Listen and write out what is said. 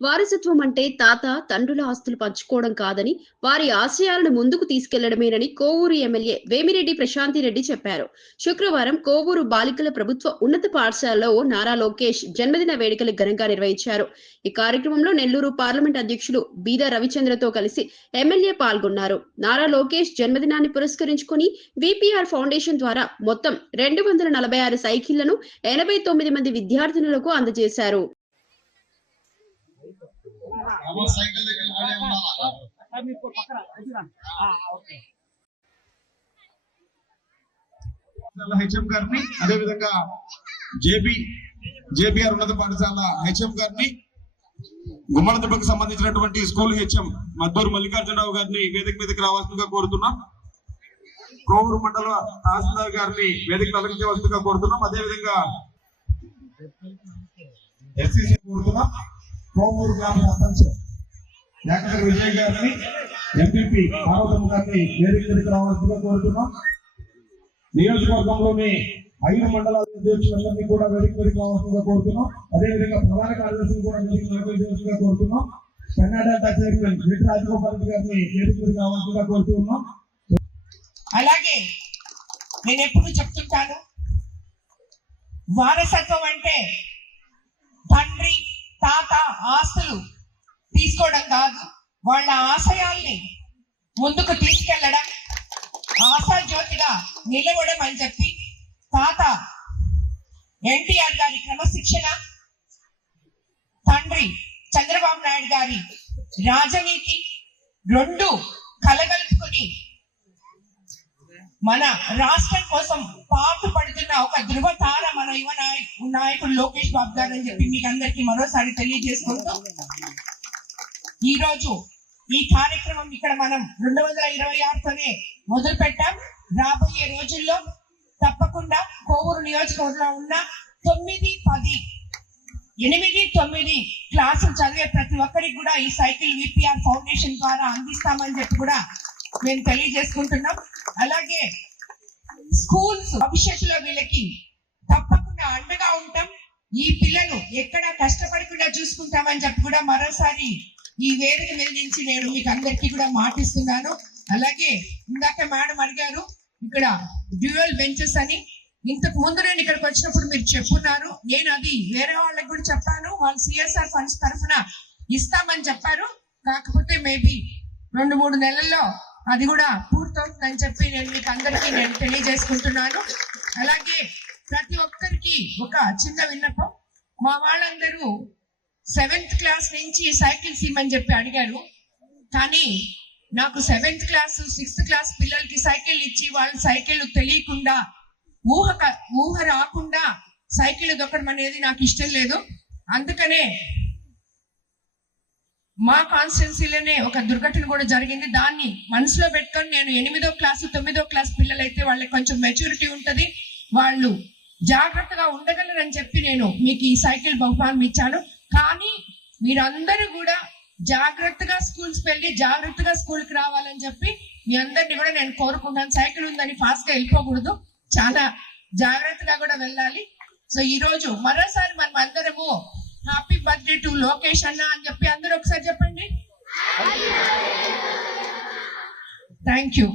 వారసత్వం అంటే తాత తండ్రుల ఆస్తులు పంచుకోవడం కాదని వారి ఆశయాలను ముందుకు తీసుకెళ్ళడమేనని కోవూరు ఎమ్మెల్యే వేమిరెడ్డి ప్రశాంతి రెడ్డి చెప్పారు. శుక్రవారం కోవూరు బాలికల ప్రభుత్వ ఉన్నత పాఠశాలలో నారా లోకేష్ జన్మదిన వేడుకలు ఘనంగా నిర్వహించారు. ఈ కార్యక్రమంలో నెల్లూరు పార్లమెంట్ అధ్యక్షులు బీద రవిచంద్రతో కలిసి ఎమ్మెల్యే పాల్గొన్నారు. నారా లోకేష్ జన్మదినాన్ని పురస్కరించుకుని విపిఆర్ ఫౌండేషన్ ద్వారా మొత్తం రెండు వందల నలభై ఆరు సైకిళ్ళను ఎనభై తొమ్మిది మంది విద్యార్థినులకు అందజేశారు. సైకిల్ దగ్గర పోలే ఉండాలా? హెచ్ఎం గారిని అదేవిధంగా జేబీ జేబీఆర్ ఉన్నత పాఠశాల హెచ్ఎం గారిని గుమ్మల దెబ్బకు సంబంధించినటువంటి స్కూల్ హెచ్ఎం మద్దూరు మల్లికార్జునరావు గారిని వేదిక మీదకి రావాల్సిందిగా కోరుతున్నాం కోవూరు మండల తహసీల్దార్ గారిని వేదిక తొలగించవలసిందిగా కోరుతున్నాం అదేవిధంగా ఎస్సీసీ కోవూరు గ్రామ సర్పంచ్ డాక్టర్ విజయ్ గారిని ఎంపీపీ పార్వతమ్మ గారిని వేదిక రావాల్సిందిగా కోరుతున్నాం. నియోజకవర్గంలోని ఐదు మండలాల అధ్యక్షులందరినీ కూడా వేదిక మీదకి రావాల్సిందిగా కోరుతున్నాం. అదేవిధంగా ప్రధాన కార్యదర్శిని కూడా వేదికగా కోరుతున్నాం. కర్ణాటక చైర్మన్ రెడ్డి రాజగోపాల్ రెడ్డి గారిని వేదిక మీదకి రావాల్సిందిగా కోరుతున్నాం. అలాగే నేను ఎప్పుడు చెప్తుంటాను? వారసత్వం అంటే తాత ఆస్తులు తీసుకోవడం కాదు వాళ్ళ ఆశయాల్ని ముందుకు తీసుకెళ్ళడం ఆశా జ్యోతిగా నిలవడం అని చెప్పి తాత ఎన్టీఆర్ గారి క్రమశిక్షణ తండ్రి చంద్రబాబు నాయుడు గారి రాజనీతి రెండు కలగలుపుకొని మన రాష్ట్రం కోసం పాటు పడుతున్న ఒక ధృవతార యువ నాయకుడు లోకేష్ బాబు గారు అని చెప్పి మీకు అందరికి మరోసారి తెలియజేసుకుంటూ ఈ రోజు ఈ కార్యక్రమం ఇక్కడ మనం రెండు వందల ఇరవై ఆరుతోనే మొదలు పెట్టాం రాబోయే రోజుల్లో తప్పకుండా కోవూరు నియోజకవర్గంలో ఉన్న తొమ్మిది పది ఎనిమిది తొమ్మిది క్లాసులు చదివే ప్రతి ఒక్కరికి కూడా ఈ సైకిల్ విపిఆర్ ఫౌండేషన్ ద్వారా అందిస్తామని చెప్పి కూడా మేము తెలియజేసుకుంటున్నాం. అలాగే స్కూల్స్ భవిష్యత్తులో వీళ్ళకి తప్పకుండా అండగా ఉంటాం. ఈ పిల్లలు ఎక్కడ కష్టపడకుండా చూసుకుంటామని చెప్పి కూడా మరోసారి ఈ వేదిక మీద నుంచి నేను మీకు అందరికీ కూడా మాటిస్తున్నాను. అలాగే ఇందాక మేడం అడిగారు ఇక్కడ డ్యూయల్ బెంచెస్ అని. ఇంతకు ముందు నేను ఇక్కడికి వచ్చినప్పుడు మీరు చెప్పున్నారు. నేను అది వేరే వాళ్ళకి కూడా చెప్పాను. వాళ్ళు సిఎస్ఆర్ ఫండ్స్ తరఫున ఇస్తామని చెప్పారు. కాకపోతే మేబీ రెండు మూడు నెలల్లో అది కూడా పూర్తవుతుందని చెప్పి నేను మీకు అందరికీ నేను తెలియజేసుకుంటున్నాను. అలాగే ప్రతి ఒక్కరికి ఒక చిన్న విన్నపం. మా వాళ్ళందరూ సెవెంత్ క్లాస్ నుంచి సైకిల్స్ ఇమ్మని చెప్పి అడిగారు. కానీ నాకు సెవెంత్ క్లాస్ సిక్స్త్ క్లాస్ పిల్లలకి సైకిల్ ఇచ్చి వాళ్ళ సైకిల్ తెలియకుండా ఊహ ఊహ రాకుండా సైకిల్ దొక్కడం అనేది నాకు ఇష్టం లేదు. అందుకనే మా కాన్స్టిట్యున్సీలోనే ఒక దుర్ఘటన కూడా జరిగింది. దాన్ని మనసులో పెట్టుకొని నేను ఎనిమిదో క్లాసు తొమ్మిదో క్లాస్ పిల్లలైతే వాళ్ళకి కొంచెం మెచ్యూరిటీ ఉంటుంది. వాళ్ళు జాగ్రత్తగా ఉండగలరని చెప్పి నేను మీకు ఈ సైకిల్ బహుమానం ఇచ్చాను. కానీ మీరందరూ కూడా జాగ్రత్తగా స్కూల్స్ వెళ్ళి జాగ్రత్తగా స్కూల్కి రావాలని చెప్పి మీ అందరిని కూడా నేను కోరుకుంటాను. సైకిల్ ఉందని ఫాస్ట్గా వెళ్ళిపోకూడదు. చాలా జాగ్రత్తగా కూడా వెళ్ళాలి. సో ఈ రోజు మరోసారి మనం అందరము హ్యాపీ బర్త్డే టు లోకేష్ అన్న అని చెప్పి అందరూ ఒకసారి చెప్పండి. Thank you